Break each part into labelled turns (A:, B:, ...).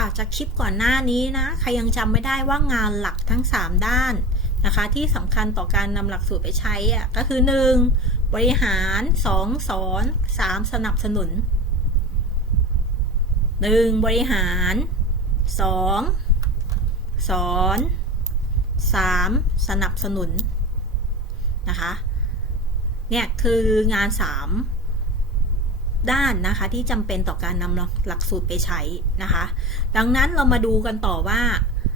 A: ค่ะจากคลิปก่อนหน้านี้นะใครยังจำไม่ได้ว่างานหลักทั้ง 3 ด้านนะคะ ที่สำคัญต่อการนำหลักสูตรไปใช้อะก็คือ 1. บริหาร 2. สอน 3. สนับสนุน 1. บริหาร 2. สอน 3. สนับสนุนนะคะเนี่ยคืองาน 3 ด้านนะคะ ที่จำเป็นต่อการนำหลักสูตรไปใช้นะคะ ดังนั้นเรามาดูกันต่อว่า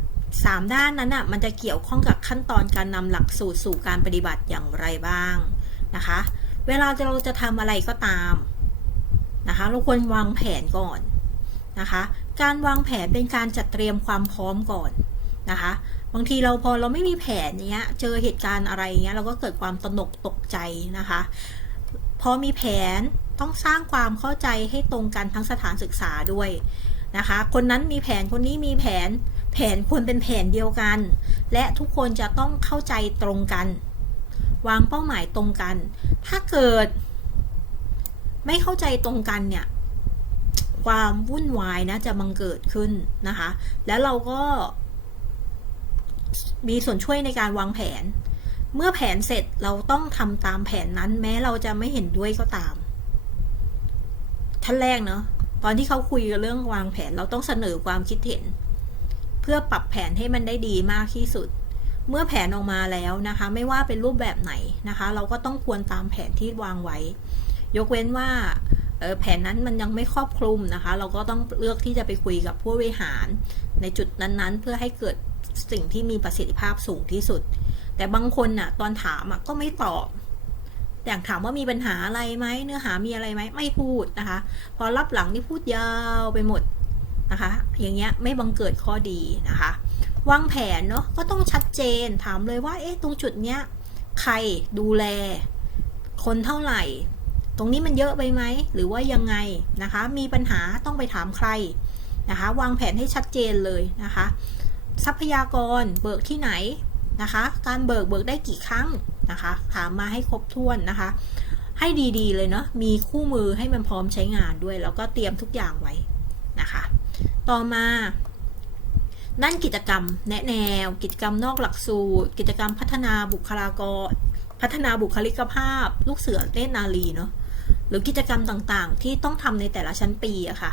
A: 3 ด้านนั้นอะมันจะเกี่ยวข้องกับขั้นตอนการนำหลักสูตรสู่การปฏิบัติอย่างไรบ้างนะคะ เวลาเราจะทำอะไรก็ตามนะคะ เราควรวางแผนก่อนนะคะ การวางแผนเป็นการจัดเตรียมความพร้อมก่อนนะคะ บางทีเราพอเราไม่มีแผนเนี้ย เจอเหตุการณ์อะไรเงี้ยเราก็เกิดความตนกตกใจนะคะ พอมีแผน ต้องสร้างความเข้าใจให้ตรงกันทั้งสถานศึกษาด้วยนะคะ คนนั้นมีแผนคนนี้มีแผน แผนควรเป็นแผนเดียวกัน และทุกคนจะต้องเข้าใจตรงกัน วางเป้าหมายตรงกัน ถ้าเกิด ไม่เข้าใจตรงกันเนี่ย ความวุ่นวายนะจะบังเกิดขึ้นนะคะ แล้วเราก็ มีส่วนช่วยในการวางแผน เมื่อแผนเสร็จเราต้องทำตามแผนนั้น แม้เราจะไม่เห็นด้วยก็ตาม ท่านแรกเนาะตอนที่เขาคุยกันเรื่องวางแผนเราต้องเสนอความคิดเห็น เพื่อปรับแผนให้มันได้ดีมากที่สุด เมื่อแผนออกมาแล้วนะคะ ไม่ว่าเป็นรูปแบบไหนนะคะ เราก็ต้องควรตามแผนที่วางไว้ ยกเว้นว่าแผนนั้นมันยังไม่ครอบคลุมนะคะ เราก็ต้องเลือกที่จะไปคุยกับผู้บริหาร ในจุดนั้นๆ เพื่อให้เกิดสิ่งที่มีประสิทธิภาพสูงที่สุด แต่บางคนน่ะตอนถามก็ไม่ตอบ อย่างถามว่ามีปัญหาอะไรไหมเนื้อหามีอะไรไหมไม่พูดนะคะ พอรับหลังนี่พูดยาวไปหมดนะคะ อย่างเงี้ยไม่บังเกิดข้อดีนะคะวางแผนเนาะก็ต้องชัดเจนถามเลยว่าเอ๊ะตรงจุดเนี้ยใครดูแล คนเท่าไหร่ ตรงนี้มันเยอะไปไหมหรือว่ายังไงนะคะ มีปัญหาต้องไปถามใครนะคะ วางแผนให้ชัดเจนเลยนะคะ ทรัพยากรเบิกที่ไหน นะคะ การเบิกเบิกได้กี่ครั้งนะคะ ถามมาให้ครบถ้วนนะคะ ให้ดีๆเลยเนาะ มีคู่มือให้มันพร้อมใช้งานด้วย แล้วก็เตรียมทุกอย่างไว้นะคะ ต่อมาด้านกิจกรรมแนะแนว กิจกรรมนอกหลักสูตร กิจกรรมพัฒนาบุคลากร พัฒนาบุคลิกภาพ ลูกเสือเล่นนาลีเนาะหรือกิจกรรมต่างๆ ที่ต้องทำในแต่ละชั้นปีอะคะ่ะ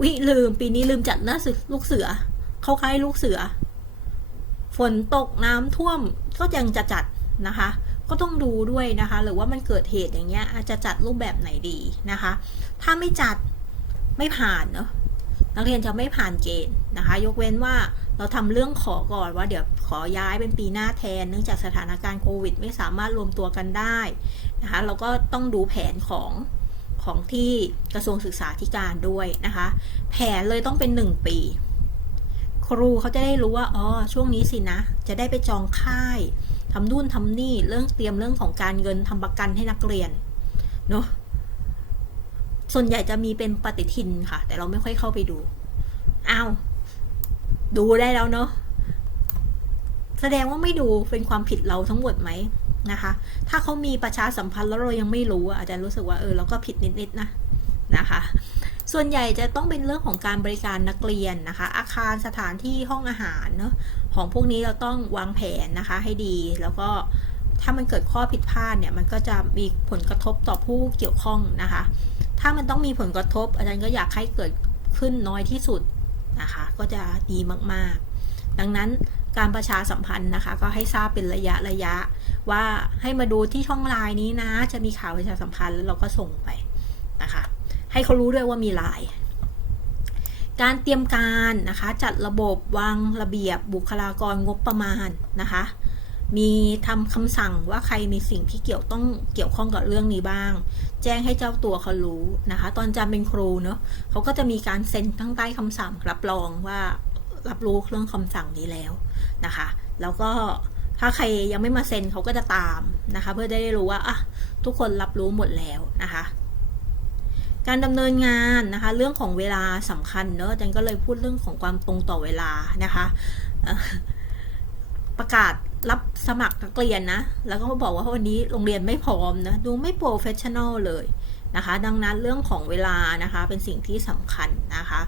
A: วิลืมปีนี้ลืมจัดนะลูกเสือ เข้าค่ายลูกเสือ ฝนตกน้ำท่วมก็ยังจะจัดนะคะ ก็ต้องดูด้วยนะคะ หรือว่ามันเกิดเหตุอย่างเงี้ยอาจจะจัดรูปแบบไหนดีนะคะ ถ้าไม่จัดไม่ผ่านเนาะนักเรียนจะไม่ผ่านเกณฑ์นะคะ ยกเว้นว่าเราทำเรื่องขอก่อนว่าเดี๋ยวขอย้ายเป็นปีหน้าแทน เนื่องจากสถานการณ์โควิด ไม่สามารถรวมตัวกันได้นะคะเราก็ต้องดูแผนของของที่กระทรวงศึกษาธิการด้วยนะคะ แผนเลยต้องเป็น 1 ปี ครูเขาจะได้รู้ว่าอ๋อช่วงนี้สินะ จะได้ไปจองค่ายทำนู่นทำนี่เรื่องเตรียมเรื่องของการเงินทำประกันให้นักเรียนเนาะส่วนใหญ่จะมีเป็นปฏิทินค่ะ แต่เราไม่ค่อยเข้าไปดูอ้าวดูได้แล้วเนาะแสดงว่าไม่ดูเป็นความผิดเราทั้งหมดไหมนะคะ ถ้าเขามีประชาสัมพันธ์แล้วเรายังไม่รู้อาจจะรู้สึกว่าเออเราก็ผิดนิดๆนะนะคะ ส่วนใหญ่จะต้องเป็นเรื่องของการบริการนักเรียนนะคะ อาคารสถานที่ห้องอาหารเนาะของพวกนี้เราต้องวางแผนนะคะให้ดีแล้วก็ถ้ามันเกิดข้อผิดพลาดเนี่ยมันก็จะมีผลกระทบต่อผู้เกี่ยวข้องนะคะ ถ้ามันต้องมีผลกระทบ อาจารย์ก็อยากให้เกิดขึ้นน้อยที่สุดนะคะ ก็จะดีมากๆ ดังนั้นการประชาสัมพันธ์นะคะ ก็ให้ทราบเป็นระยะระยะ ว่าให้มาดูที่ช่องไลน์นี้นะ จะมีข่าวประชาสัมพันธ์แล้วเราก็ส่งไปนะคะ ให้เขารู้ด้วยว่ามีไลน์การเตรียมการนะคะ จัดระบบวางระเบียบบุคลากรงบประมาณนะคะ มีทำคำสั่งว่าใครมีสิ่งที่เกี่ยวต้องเกี่ยวข้องกับเรื่องนี้บ้าง แจ้งให้เจ้าตัวเขารู้นะคะ ตอนจำเป็นครูเนาะเขาก็จะมีการเซ็นทั้งใต้คำสั่งรับรองว่ารับรู้เรื่องคำสั่งนี้แล้วนะคะ แล้วก็ถ้าใครยังไม่มาเซ็นเขาก็จะตามนะคะ เพื่อได้รู้ว่าอะทุกคนรับรู้หมดแล้วนะคะ การดำเนินงานนะคะ เรื่องของเวลาสำคัญเนอะจันก็เลยพูดเรื่องของความตรงต่อเวลานะคะประกาศรับสมัครนักเรียนนะ แล้วก็มาบอกว่าวันนี้โรงเรียนไม่พร้อมนะ ดูไม่โปรเฟชชั่นอลเลยนะคะ ดังนั้นเรื่องของเวลานะคะเป็นสิ่งที่สำคัญนะคะ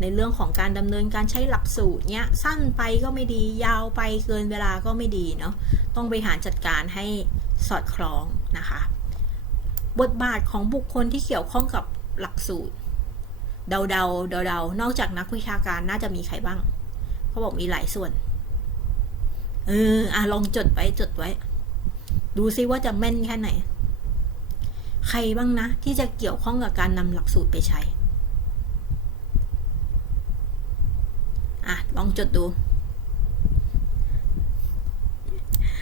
A: ในเรื่องของการดำเนินการใช้หลักสูตรเนี้ยสั้นไปก็ไม่ดี ยาวไปเกินเวลาก็ไม่ดีเนาะ ต้องบริหารจัดการให้สอดคล้องนะคะ บทบาทของบุคคลที่เกี่ยวข้องกับ หลักสูตร เดาเดาเดาเดาๆนอกจากนักวิชาการน่าจะมีใครบ้างเขาบอกมีหลายส่วน เอออะลองจดไว้จดไว้ ดูซิว่าจะแม่นแค่ไหน ใครบ้างนะ ที่จะเกี่ยวข้องกับการนำหลักสูตรไปใช้อะลองจดดู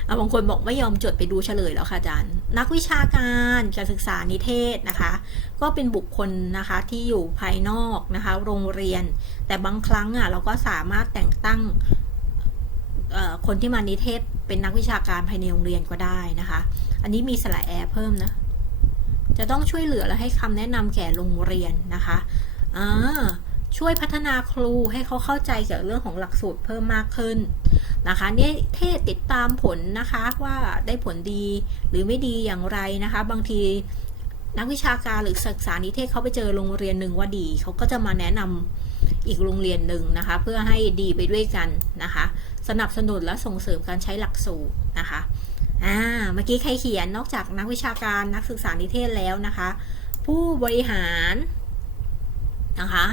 A: อะบางคนบอกไม่ยอมจดไปดูเฉลยแล้วค่ะอาจารย์ นักวิชาการการศึกษานิเทศนะคะ ก็เป็นบุคคลนะคะที่อยู่ภายนอกนะคะ โรงเรียน แต่บางครั้งอะเราก็สามารถแต่งตั้งคนที่มานิเทศเป็นนักวิชาการภายในโรงเรียนก็ได้นะคะ อันนี้มีสระแอร์เพิ่มนะ จะต้องช่วยเหลือและให้คำแนะนำแก่โรงเรียนนะคะอ่า ช่วยพัฒนาครูให้เขาเข้าใจเกี่ยวกับเรื่องของหลักสูตรเพิ่มมากขึ้นนะคะเนี่ยเทศติดตามผลนะคะว่าได้ผลดีหรือไม่ดีอย่างไรนะคะ บางทีนักวิชาการหรือศึกษานิเทศเขาไปเจอโรงเรียนหนึ่งว่าดีเขาก็จะมาแนะนำอีกโรงเรียนหนึ่งนะคะ เพื่อให้ดีไปด้วยกันนะคะ สนับสนุนและส่งเสริมการใช้หลักสูตรนะคะอ่าเมื่อกี้ใครเขียนนอกจากนักวิชาการนักศึกษานิเทศแล้วนะคะ ผู้บริหารนะคะ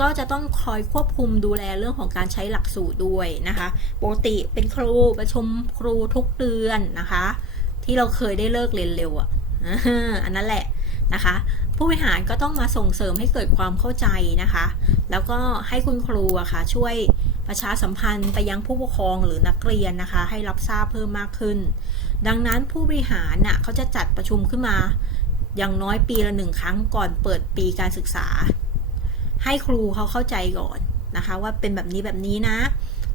A: ก็จะต้องคอยควบคุมดูแลเรื่องของการใช้หลักสูตรด้วยนะคะปกติเป็นครูประชุมครูทุกเดือนนะคะ ที่เราเคยได้เลิกเรียนเร็วอะอันนั้นแหละนะคะ ผู้บริหารก็ต้องมาส่งเสริมให้เกิดความเข้าใจนะคะ แล้วก็ให้คุณครูอะค่ะช่วยประชาสัมพันธ์ไปยังผู้ปกครองหรือนักเรียนนะคะ ให้รับทราบเพิ่มมากขึ้น ดังนั้นผู้บริหารน่ะเขาจะจัดประชุมขึ้นมา อย่างน้อยปีละหนึ่งครั้งก่อนเปิดปีการศึกษา ให้ครูเขาเข้าใจก่อนนะคะ ว่าเป็นแบบนี้แบบนี้นะ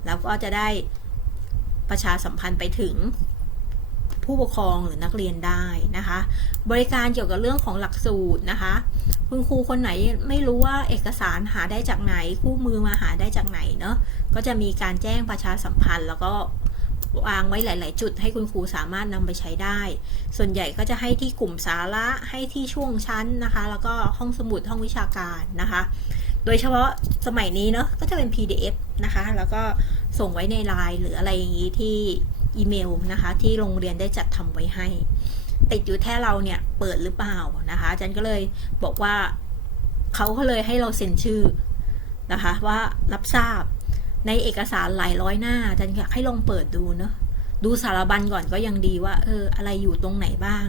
A: แล้วก็จะได้ประชาสัมพันธ์ไปถึงผู้ปกครองหรือนักเรียนได้นะคะ บริการเกี่ยวกับเรื่องของหลักสูตรนะคะ คุณครูคนไหนไม่รู้ว่าเอกสารหาได้จากไหน คู่มือมาหาได้จากไหนเนาะก็จะมีการแจ้งประชาสัมพันธ์ แล้วก็วางไว้หลาย ๆ จุดให้คุณครูสามารถนำไปใช้ได้ ส่วนใหญ่ก็จะให้ที่กลุ่มสาระให้ที่ช่วงชั้นนะคะ แล้วก็ห้องสมุดห้องวิชาการนะคะ โดยเฉพาะสมัยนี้เนาะก็จะเป็น PDF นะคะ แล้วก็ส่งไว้ในไลน์หรืออะไรอย่างนี้ที่อีเมลนะคะ ที่โรงเรียนได้จัดทำไว้ให้ ติดอยู่แค่เราเนี่ยเปิดหรือเปล่านะคะอาจารย์ก็เลยบอกว่าเขาก็เลยให้เราเซ็นชื่อนะคะว่ารับทราบในเอกสารหลายร้อยหน้าอาจารย์อยากให้ลองเปิดดูเนาะดูสารบัญก่อนก็ยังดีว่าเอออะไรอยู่ตรงไหนบ้าง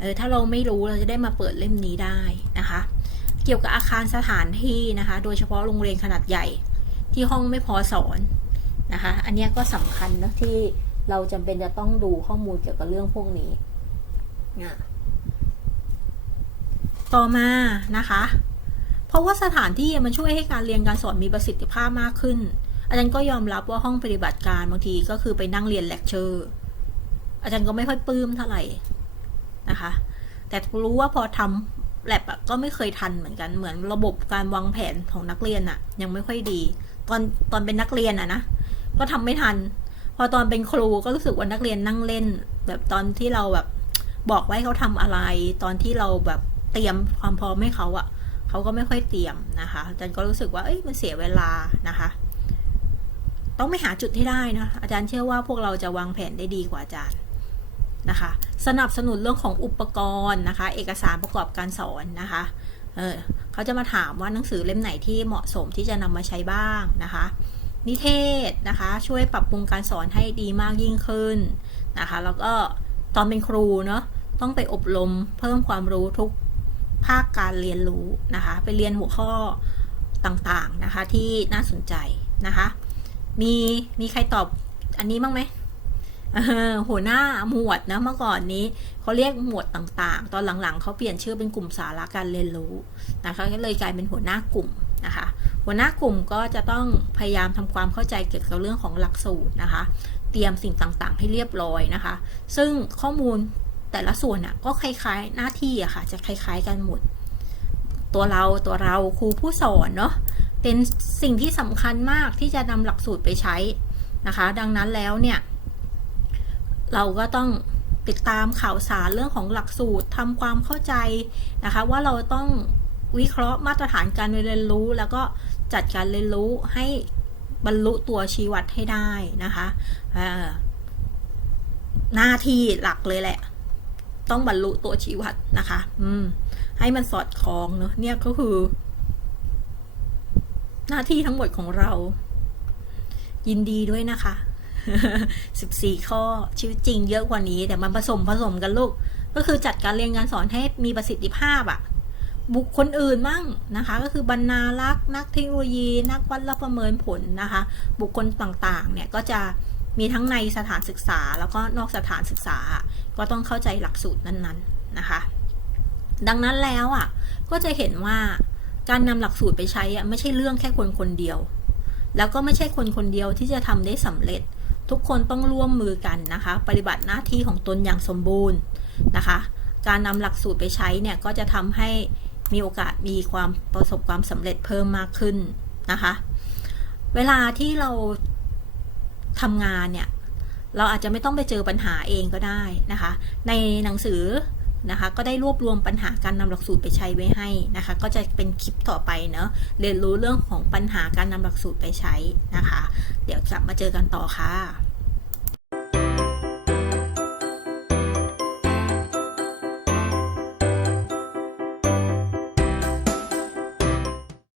A: เออถ้าเราไม่รู้เราจะได้มาเปิดเล่มนี้ได้นะคะ เกี่ยวกับอาคารสถานที่นะคะ โดยเฉพาะโรงเรียนขนาดใหญ่ที่ห้องไม่พอสอนนะคะ อันนี้ก็สำคัญนะที่เราจำเป็นจะต้องดูข้อมูลเกี่ยวกับเรื่องพวกนี้อะต่อมานะคะ เพราะว่าสถานที่มันช่วยให้การเรียนการสอนมีประสิทธิภาพมากขึ้น อาจารย์ก็ยอมรับว่าห้องปฏิบัติการบางทีก็คือไปนั่งเรียนเลคเชอร์ อาจารย์ก็ไม่ค่อยปลื้มเท่าไหร่นะคะ แต่รู้ว่าพอทำ แลบอะก็ไม่เคยทันเหมือนกันเหมือนระบบการวางแผนของนักเรียนอะยังไม่ค่อยดี ตอนตอนเป็นนักเรียนอะนะก็ทำไม่ทัน พอตอนเป็นครูก็รู้สึกว่านักเรียนนั่งเล่น แบบตอนที่เราแบบบอกไว้เขาทำอะไร ตอนที่เราแบบเตรียมความพร้อมให้เขาอะเขาก็ไม่ค่อยเตรียมนะคะอาจารย์ก็รู้สึกว่าเอ้ยมันเสียเวลานะคะ ต้องไม่หาจุดให้ได้นะอาจารย์เชื่อว่าพวกเราจะวางแผนได้ดีกว่าอาจารย์ นะคะ สนับสนุนเรื่องของอุปกรณ์นะคะ เอกสารประกอบการสอนนะคะเออเขาจะมาถามว่าหนังสือเล่มไหนที่เหมาะสมที่จะนำมาใช้บ้างนะคะ นิเทศนะคะ ช่วยปรับปรุงการสอนให้ดีมากยิ่งขึ้นนะคะ แล้วก็ตอนเป็นครูเนาะต้องไปอบรมเพิ่มความรู้ทุกภาคการเรียนรู้นะคะ ไปเรียนหัวข้อต่างๆนะคะที่น่าสนใจนะคะ มีมีใครตอบอันนี้บ้างไหม หัวหน้าหมวดนะเมื่อก่อนนี้เขาเรียกหมวดต่างๆ ตอนหลังๆเขาเปลี่ยนชื่อเป็นกลุ่มสาระการเรียนรู้นะคะก็เลยกลายเป็นหัวหน้ากลุ่มนะคะหัวหน้ากลุ่มก็จะต้องพยายามทำความเข้าใจเกี่ยวกับเรื่องของหลักสูตรนะคะ เตรียมสิ่งต่างๆ ให้เรียบร้อยนะคะ ซึ่งข้อมูลแต่ละส่วนอะก็คล้ายๆหน้าที่อะค่ะ จะคล้ายๆกันหมด ตัวเราตัวเราครูผู้สอนเนาะเป็นสิ่งที่สำคัญมากที่จะนำหลักสูตรไปใช้นะคะ ดังนั้นแล้วเนี่ย เราก็ต้องติดตามข่าวสารเรื่องของหลักสูตรทำความเข้าใจนะคะ ว่าเราต้องวิเคราะห์มาตรฐานการเรียนรู้ แล้วก็จัดการเรียนรู้ให้บรรลุตัวชี้วัดให้ได้นะคะหน้าที่หลักเลยแหละ ต้องบรรลุตัวชี้วัดนะคะ อืม ให้มันสอดคล้องเนอะเนี่ยก็คือ หน้าที่ทั้งหมดของเรา ยินดีด้วยนะคะ 14 ข้อชีวิตจริงเยอะกว่านี้ แต่มันผสมผสมกันลูก ก็คือจัดการเรียนการสอนให้มีประสิทธิภาพอะบุคคลอื่นมั่งนะคะ ก็คือบรรณารักษ์นักเทคโนโลยี นักวัดและประเมินผลนะคะ บุคคลต่างๆ เนี่ยก็จะมีทั้งในสถานศึกษา แล้วก็นอกสถานศึกษา ก็ต้องเข้าใจหลักสูตรนั้นๆนะคะ ดังนั้นแล้วอะก็จะเห็นว่าการนำหลักสูตรไปใช้อะไม่ใช่เรื่องแค่คนคนเดียว แล้วก็ไม่ใช่คนคนเดียวที่จะทำได้สำเร็จ ทุกคนต้องร่วมมือกันนะคะ ปฏิบัติหน้าที่ของตนอย่างสมบูรณ์นะคะ การนำหลักสูตรไปใช้เนี่ยก็จะทำให้มีโอกาสมีความประสบความสำเร็จเพิ่มมากขึ้นนะคะ เวลาที่เราทำงานเนี่ย เราอาจจะไม่ต้องไปเจอปัญหาเองก็ได้นะคะ ในหนังสือ นะคะ ก็ได้รวบรวมปัญหาการนำหลักสูตรไปใช้ไว้ให้นะคะ ก็จะเป็นคลิปต่อไปเนาะเรียนรู้เรื่องของปัญหาการนำหลักสูตรไปใช้นะคะ เดี๋ยวกลับมาเจอกันต่อค่ะ